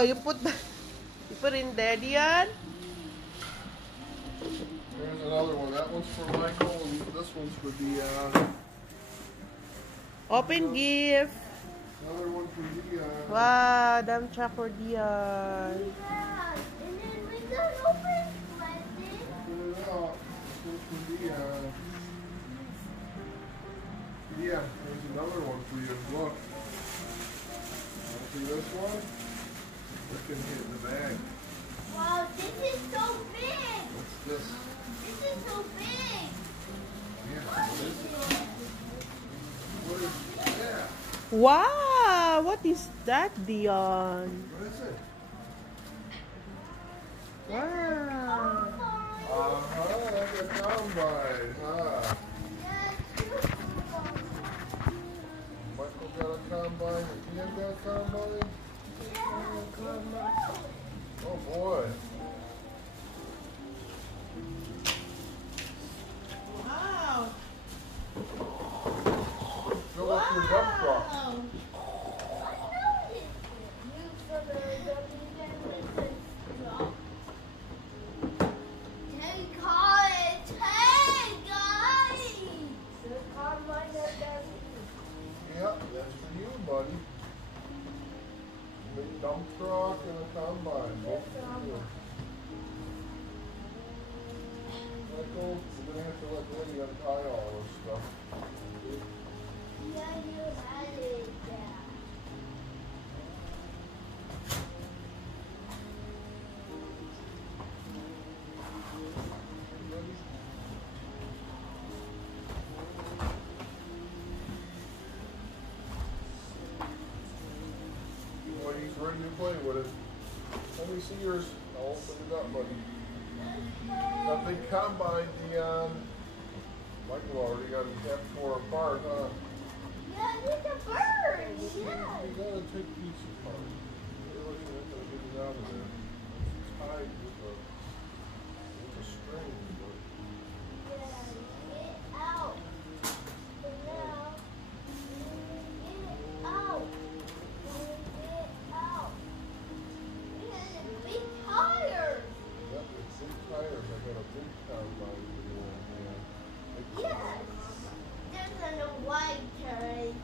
Oh, you put in there, Dion. Here's another one. That one's for Michael, and this one's for Dion. Open gift. Another one for Dion. Wow, damn chocolate for Dion. Yeah, and then we don't open presents. Put it out. This one's for Dion. Yeah, there's another one for you. Look. See this one? Look in here in the bag. Wow, this is so big. What's this? This is so big. Yeah, what is it? What is that? Wow, what is that, Dion? What is it? Wow. Like a combine, huh? Michael got a combine, and Ian got a combine? Oh boy. Wow. Fill up your dump truck. Yeah, that's for you, buddy. Big dump truck and a combine, both for you. Michael, we're gonna have to let Lenny untie all this stuff. Well, he's ready to play with it. Let me see yours. I'll open it up, buddy. That big combine, Dion. Michael already got it half tore apart, huh? Yeah, it's a bird. You gotta take these apart. You're looking at gonna get it out of there. It's tied with a string. But Get out. Now. Get out. Get out. We had a big tire. yep, it's big tires. I got a big combine for you in here. Big Yes. tires. There's a white tire. Yep.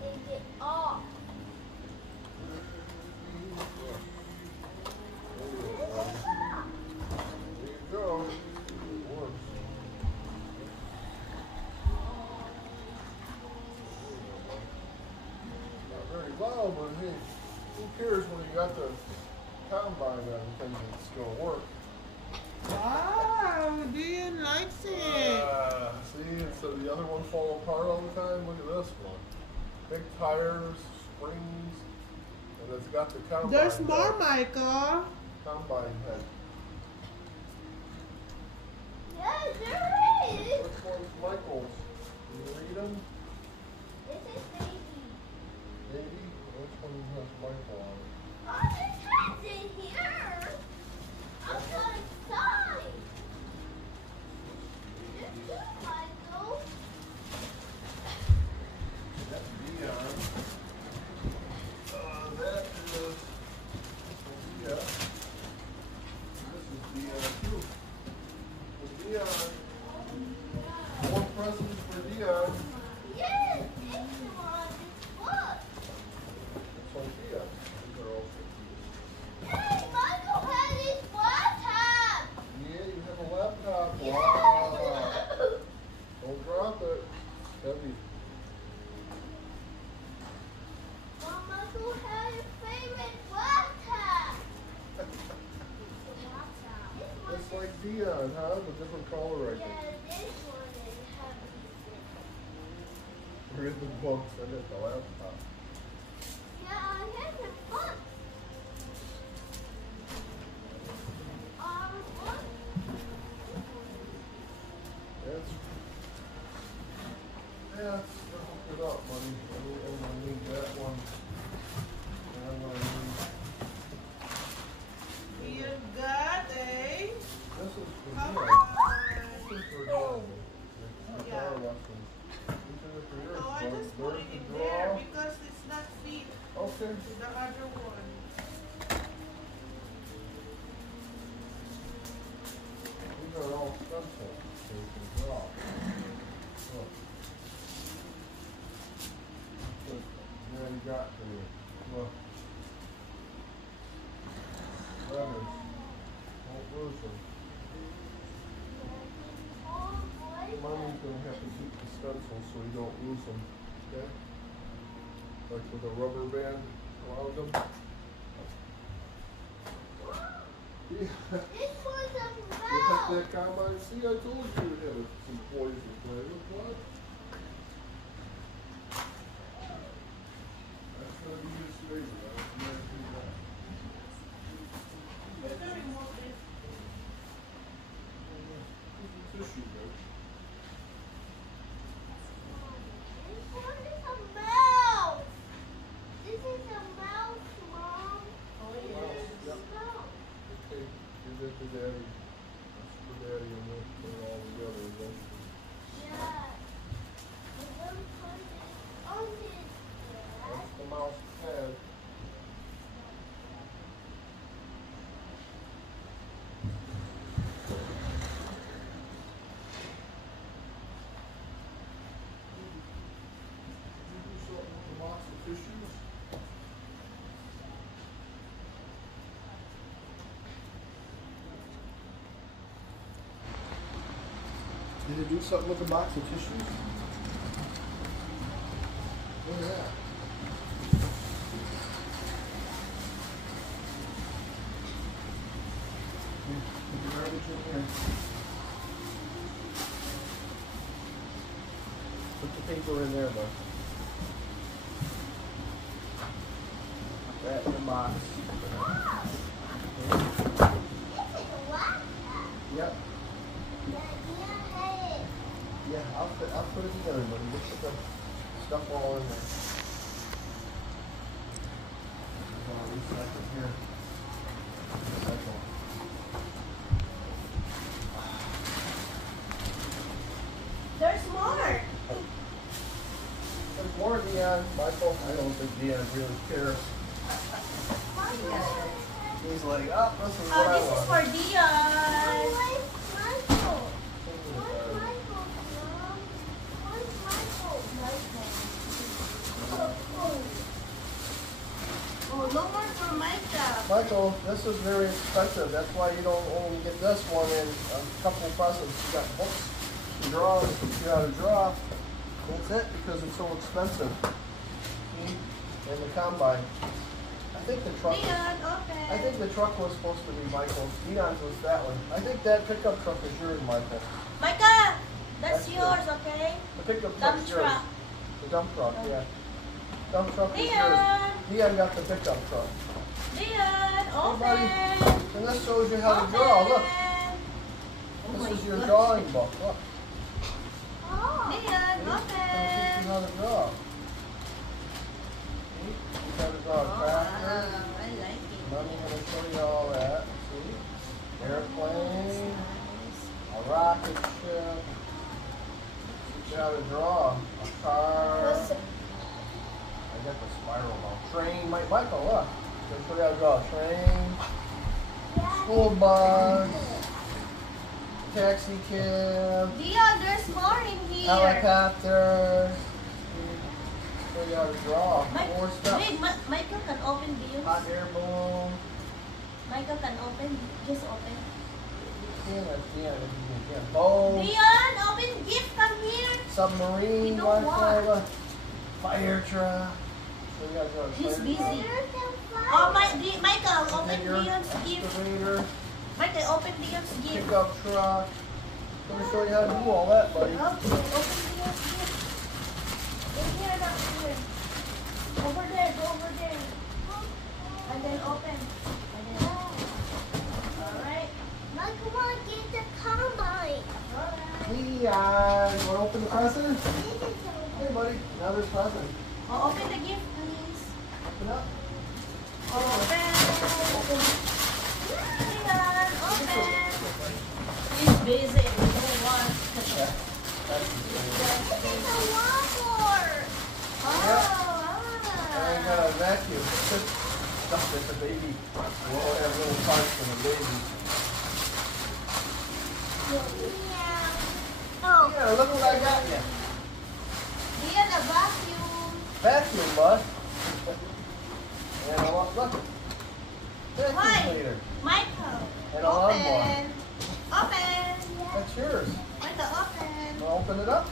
Take it off. There you go. It works. Not very loud, but hey, who cares when you got the combine and everything that's gonna work? Wow, Dion likes it. See, instead of the other one fall apart all the time, look at this one. Big tires, springs, and it's got the combine There's head. more, Michael. Combine head. Yes, there is. Which one's Michael's? Can you read them? This is baby. Maybe? Which one has Michael on it? Oh, there's cats in here. I'm so excited. There's two, Michael. That's Dion. That is Dia. This is Dion too. For Dion. More presents for Dion. Yes, it's on this book. It's on Dion. These are all for Hey, Michael has his laptop. Yeah, you have a laptop. Wow. Yeah. Don't drop it. It's heavy. Well, Michael has his favorite laptop. It's like Dion, huh? With different color right there. Yeah, this one is heavy. Read the books and it's the laptop. Yeah, here's the book. What? That's hook it up, buddy. I'm gonna need that one. And I'm gonna need You got a this is for come Dion. on. This is for Dion. The Yeah. guitar lessons. stencils so you don't lose them. Okay? Like with a rubber band around them. Yeah. This was a You hit mouse. that combine. See, I told you it had some poison play with what? That's gonna be his favorite. I was guarantee that. Tissue, man. This one is a mouse. This is a mouse, Mom. This is a mouse. Okay, give that to Daddy. That's for Daddy, and we'll put it all together eventually. Yeah. The little part is on this. That's the mouse pad. Did you do something with the box of tissues? Did you do something with the box of tissues? Look at that. Put the garbage in here. Put the paper in there, bud. That in the box. This is a laptop. Yep. Yeah. Yeah, I'll put it together, buddy. Just put the stuff all in there. Recycle here. Recycle. There's more. There's more, Dion. Michael, I don't think Dion really cares. He's like, oh, this is what I This is want. for Dion. Where's Michael? Where's Michael, Mom? Where's Michael? Oh, no more for Micah. Michael, this is very expensive. That's why you don't only get this one and a couple presents. You got books, you draw, you got to draw. That's it because it's so expensive. See? And the combine. I think the truck. Dion, open. I think the truck was supposed to be Michael's. Dion's was that one. I think that pickup truck is yours, Michael. Micah, That's that's yours, okay? The pickup Dump truck's yours. truck. The dump truck, yeah. Dump truck is yours. Dion, Dion got the pickup truck. Dion, buddy. open. And this shows you how to draw. Look, Oh this my is your gosh. drawing book. Look. Oh. Dion, See? It'll teach you open. how to draw. See? You got to draw a Oh, tractor. wow, I like it. And I'm going to show you all that. See? Airplane, a rocket ship. Teach you how to draw a car. I got the spiral now. Train. Michael, look. Gonna show you how to draw a train. School bus. Taxi cab. Dion, there's more in here. Helicopter. Show you how to draw. More stuff. Wait, Michael can open Dion's. Hot air balloon. Michael can open. Just open. Boat. Dion, open gift. Come here. Submarine. We don't Wi-Fi, want. fire truck. Show you how to draw a He's fire busy. truck. Oh, Michael, open Digger, Dion's gift. excavator, Michael, open Dion's gift. pickup truck. Let me show you how to do all that, buddy. Okay, open Dion's gift. In here, not here. Over there, go over there. And then open. And then. Alright. Michael, wanna get the combine. Alright. Leon, you want to open the present? This is Hey, buddy. Now there's present. Oh, open the gift, please. Open up. Open. Dion, open. He's busy. He don't want. That's a waffle. Oh, I got a vacuum. Stuff that the baby. We'll all have little parts for the baby. Oh. Yeah, look what I got you. Dion, a vacuum. Vacuum, bud. And a lot, look. Vacuum Why? cleaner. Michael. And a lawnmower. Open. Open. That's yours. Michael, open. Wanna open it up?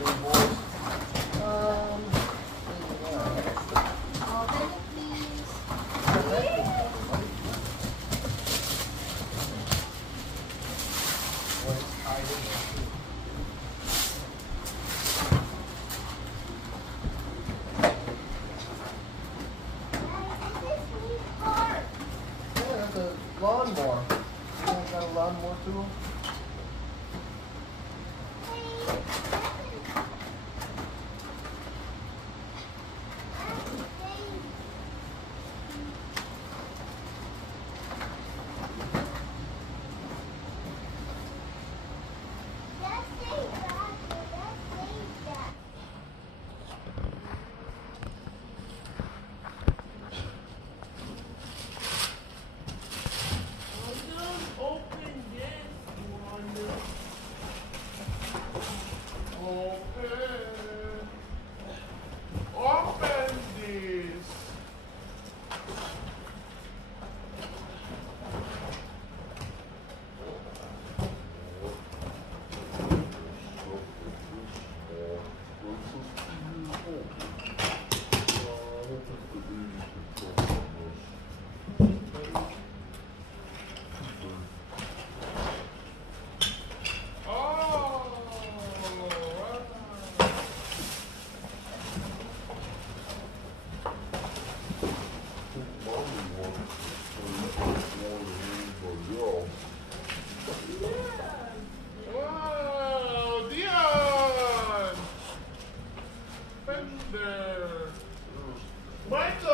Any boys? Open it, please. Yeah, that's a lawnmower. You guys got a lawnmower too? Open this one. Open this. Wow, Dion! Fender! Michael!